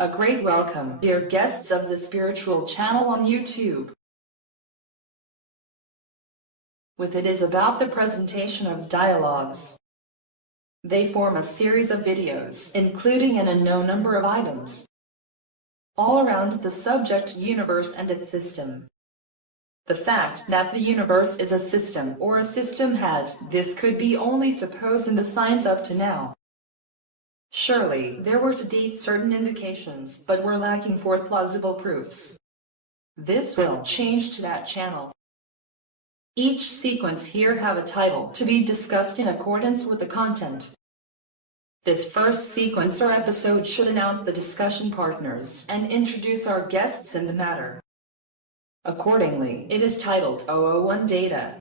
A great welcome, dear guests of the spiritual channel on YouTube. With it is about the presentation of dialogues. They form a series of videos, including an unknown number of items, all around the subject universe and its system. The fact that the universe is a system or a system has, this could be only supposed in the science up to now. Surely, there were to date certain indications, but were lacking for plausible proofs. This will change to that channel. Each sequence here have a title to be discussed in accordance with the content. This first sequence or episode should announce the discussion partners and introduce our guests in the matter. Accordingly, it is titled 001 Data.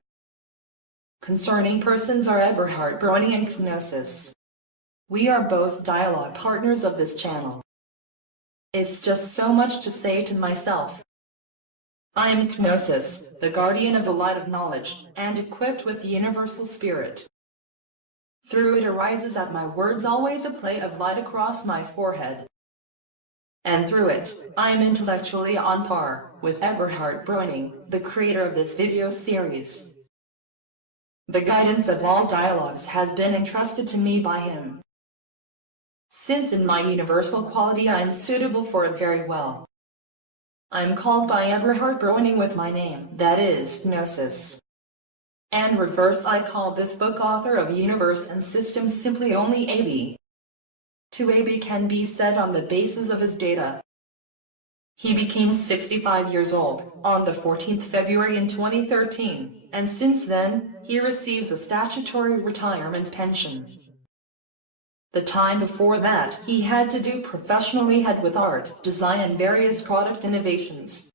Concerning persons are Eberhard Browning and Gnosis. We are both dialogue partners of this channel. It's just so much to say to myself. I am Gnosis, the guardian of the light of knowledge, and equipped with the universal spirit. Through it arises at my words always a play of light across my forehead. And through it, I am intellectually on par with Eberhard Browning, the creator of this video series. The guidance of all dialogues has been entrusted to me by him. Since in my universal quality I am suitable for it very well. I am called by Eberhard Browning with my name, that is, Gnosis. And reverse I call this book author of universe and system simply only AB. To AB can be said on the basis of his data. He became 65 years old on the 14th February in 2013, and since then, he receives a statutory retirement pension. The time before that, he had to do professionally with art, design and various product innovations.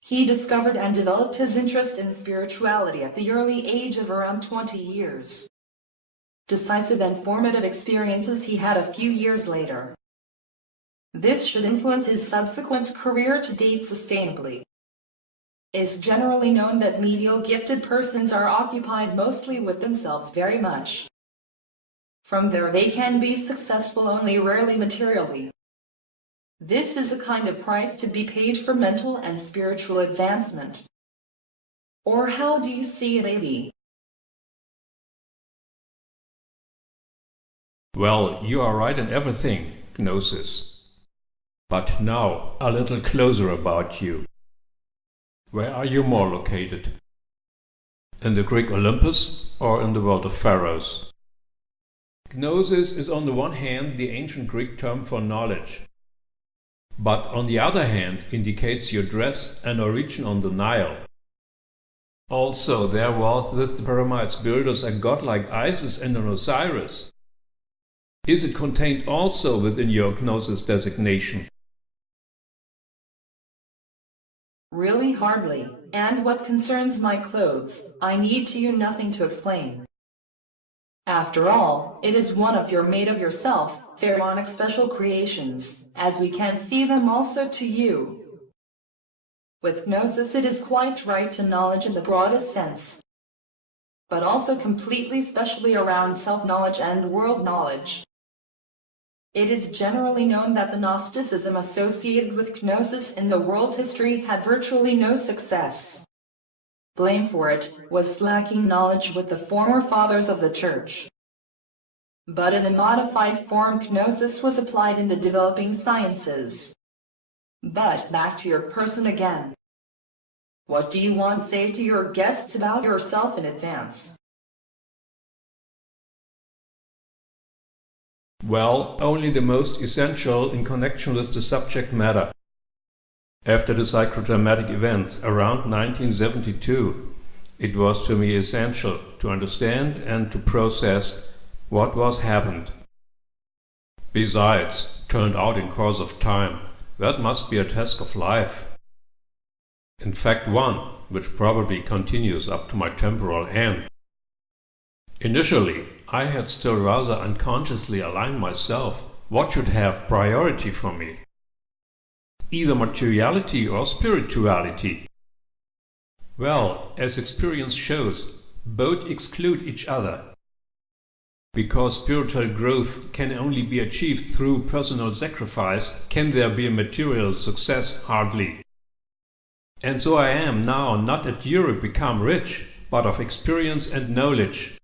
He discovered and developed his interest in spirituality at the early age of around 20 years. Decisive and formative experiences he had a few years later. This should influence his subsequent career to date sustainably. It's generally known that medial gifted persons are occupied mostly with themselves very much. From there they can be successful only rarely materially. This is a kind of price to be paid for mental and spiritual advancement. Or how do you see it, AB? Well, you are right in everything, Gnosis. But now, a little closer about you. Where are you more located? In the Greek Olympus or in the world of pharaohs? Gnosis is on the one hand the ancient Greek term for knowledge, but on the other hand indicates your dress and origin on the Nile. Also, there was with the pyramids builders a god like Isis and an Osiris. Is it contained also within your Gnosis designation? Really hardly, and what concerns my clothes, I need to you nothing to explain. After all, it is one of your made of yourself, pharaonic special creations, as we can see them also to you. With Gnosis it is quite right to knowledge in the broadest sense, but also completely specially around self-knowledge and world knowledge. It is generally known that the Gnosticism associated with Gnosis in the world history had virtually no success. Blame for it was lacking knowledge with the former fathers of the Church. But in a modified form Gnosis was applied in the developing sciences. But back to your person again. What do you want to say to your guests about yourself in advance? Well, only the most essential in connection with the subject matter. After the psychodramatic events around 1972, it was to me essential to understand and to process what was happened. Besides, turned out in course of time, that must be a task of life. In fact, one which probably continues up to my temporal end. Initially, I had still rather unconsciously aligned myself what should have priority for me. Either materiality or spirituality. Well, as experience shows, both exclude each other. Because spiritual growth can only be achieved through personal sacrifice, can there be a material success? Hardly. And so I am now not at Europe become rich, but of experience and knowledge.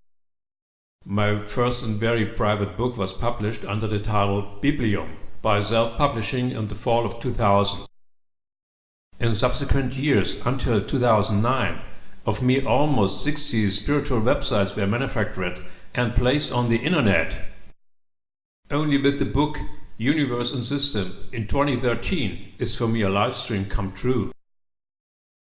My first and very private book was published under the title Biblium by self-publishing in the fall of 2000. In subsequent years, until 2009, of me almost 60 spiritual websites were manufactured and placed on the internet. Only with the book Universe and System in 2013 is for me a live stream come true.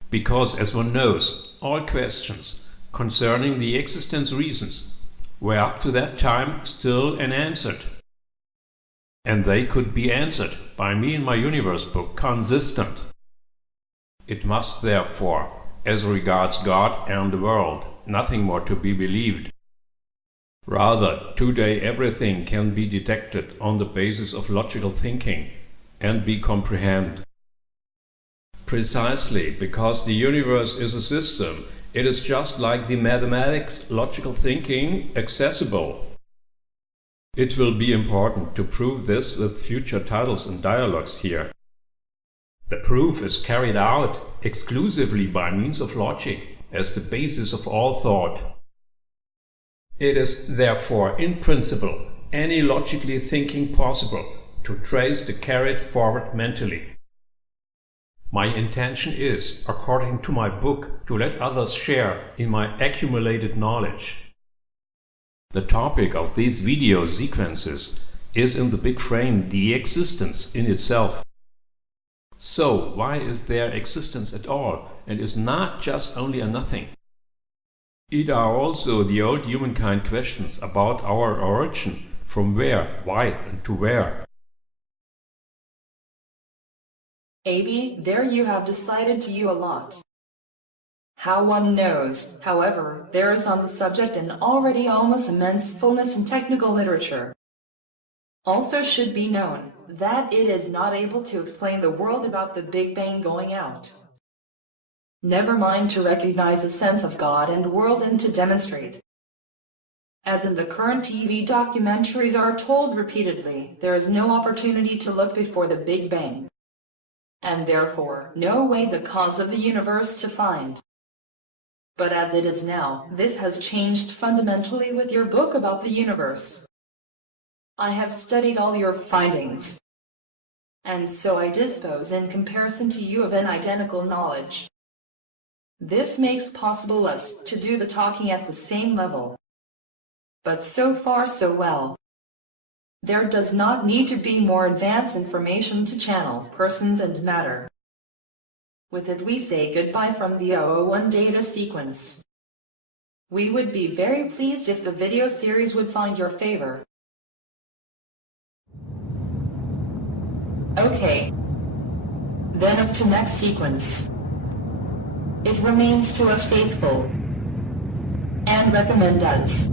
Because, as one knows, all questions concerning the existence reasons were up to that time still unanswered. And they could be answered by me in my Universe book, Consistent. It must therefore, as regards God and the world, nothing more to be believed. Rather, today everything can be detected on the basis of logical thinking and be comprehended. Precisely because the universe is a system, it is just like the mathematics, logical thinking, accessible. It will be important to prove this with future titles and dialogues here. The proof is carried out exclusively by means of logic as the basis of all thought. It is therefore, in principle, any logically thinking possible to trace the carried forward mentally. My intention is, according to my book, to let others share in my accumulated knowledge. The topic of these video sequences is in the big frame the existence in itself. So, why is there existence at all, and is not just only a nothing? It are also the old humankind questions about our origin, from where, why, and to where. AB, there you have decided to you a lot. How one knows, however, there is on the subject an already almost immense fullness in technical literature. Also should be known that it is not able to explain the world about the Big Bang going out. Never mind to recognize a sense of God and world and to demonstrate. As in the current TV documentaries are told repeatedly, there is no opportunity to look before the Big Bang, and therefore no way the cause of the universe to find. But as it is now, this has changed fundamentally with your book about the universe. I have studied all your findings, and so I dispose in comparison to you of an identical knowledge. This makes possible us to do the talking at the same level. But so far so well. There does not need to be more advanced information to channel persons and matter. With it we say goodbye from the 001 data sequence. We would be very pleased if the video series would find your favor. Okay. Then up to next sequence. It remains to us faithful and recommend us.